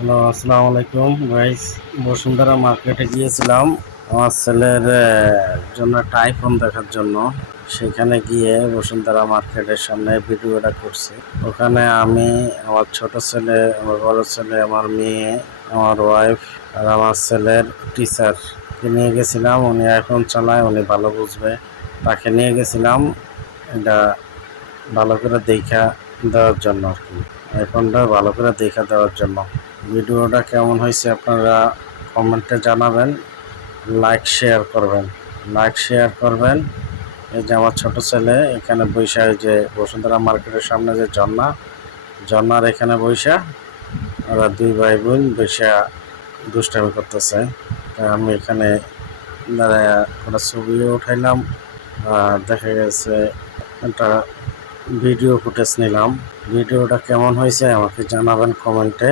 Hello, আসসালামু আলাইকুম guys. Bashundhara মার্কেটে গিয়েছিলাম আমার ছেলের জন্য একটা আইফোন দেখার জন্য। সেখানে গিয়ে বসুন্ধরা মার্কেটের সামনে ভিডিওটা করছি। ওখানে আমি, আমার ছোট ছেলে, আমার বড় ছেলে, আমার মেয়ে, আমার ওয়াইফ আর আমার ছেলের টিচারকে নিয়ে গেছিলাম। উনি আইফোন চালায়, উনি ভালো বুঝবে, তাকে নিয়ে গেছিলাম এটা ভালো করে দেখা দেওয়ার জন্য আর কি। আইফোনটা ভালো করে দেখা দেওয়ার জন্য। ভিডিওটা কেমন হয়েছে আপনারা কমেন্টে জানাবেন, লাইক শেয়ার করবেন। এই যে আমার ছোট ছেলে এখানে বৈশা, যে বসুন্ধরা মার্কেটের সামনে যে ঝর্ণার এখানে বৈশা, ওরা দুই ভাই বোন বৈশা দুষ্টামি করতেছে। আমি এখানে দাঁড়ায় একটা ছবিও উঠাইলাম, দেখা গেছে একটা ভিডিও ফুটেজ নিলাম। ভিডিওটা কেমন হয়েছে আমাকে জানাবেন কমেন্টে।